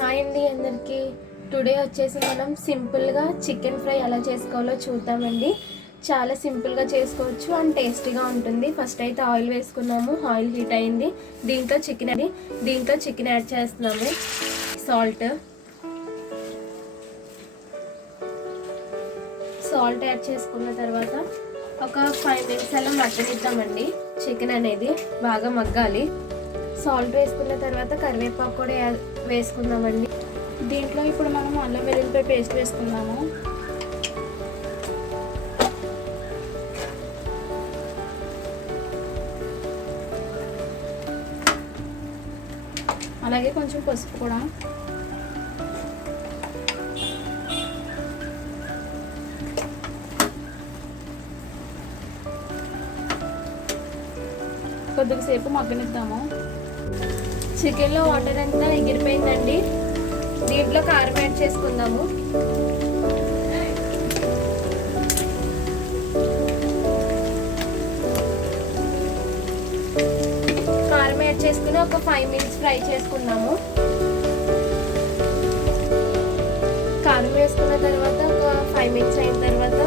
Hi అండి అందరికీ. Today వచ్చేసి మనం సింపుల్గా చికెన్ ఫ్రై ఎలా చేసుకోవాలో చూద్దామండి. చాలా సింపుల్గా చేసుకోవచ్చు అండ్ టేస్టీగా ఉంటుంది. ఫస్ట్ అయితే ఆయిల్ వేసుకున్నాము, ఆయిల్ హీట్ అయింది. దీంట్లో చికెన్ యాడ్ చేస్తున్నాము. సాల్ట్ యాడ్ చేసుకున్న తర్వాత ఒక 5 మినిట్స్ అలా మగ్గనిద్దామండి. చికెన్ అనేది బాగా మగ్గాలి. సాల్ట్ వేసుకున్న తర్వాత కరివేపాకు కూడా వేసుకుందామండి. దీంట్లో ఇప్పుడు మనం అల్లం వెల్లుల్లిపాయ పేస్ట్ వేసుకుందాము. అలాగే కొంచెం పసుపు కూడా. కొద్దిసేపు మగ్గనిద్దాము. చికెన్లో వాటర్ అంతా ఎగిరిపోయిందండి. దీంట్లో కారం యాడ్ చేసుకుందాము. కారం యాడ్ చేసుకుని ఒక 5 మినిట్స్ ఫ్రై చేసుకుందాము. కారం వేసుకున్న తర్వాత ఒక 5 మినిట్స్ అయిన తర్వాత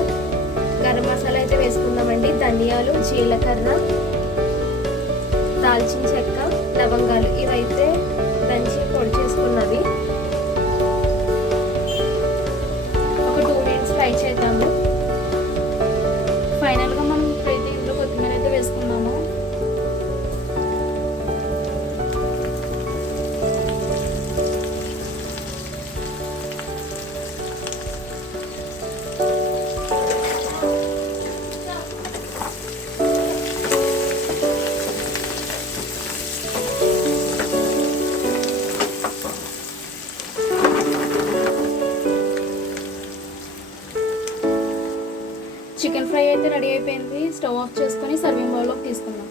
గరం మసాలా అయితే వేసుకుందామండి. ధనియాలు, జీలకర్ర, దాల్చిన చెక్క, లవంగాలు ఇవైతే దంచి పొడి చేసుకున్నవి. ఒక 2 మినిట్స్ ఫ్రై చేద్దాము. ఫైనల్గా మనం ఇప్పుడైతే ఇందులో కొత్తిమీర అయితే వేసుకున్నాము. చికెన్ ఫ్రై అయితే రెడీ అయిపోయింది. స్టవ్ ఆఫ్ చేసుకొని సర్వింగ్ బౌల్లోకి తీసుకుందాం.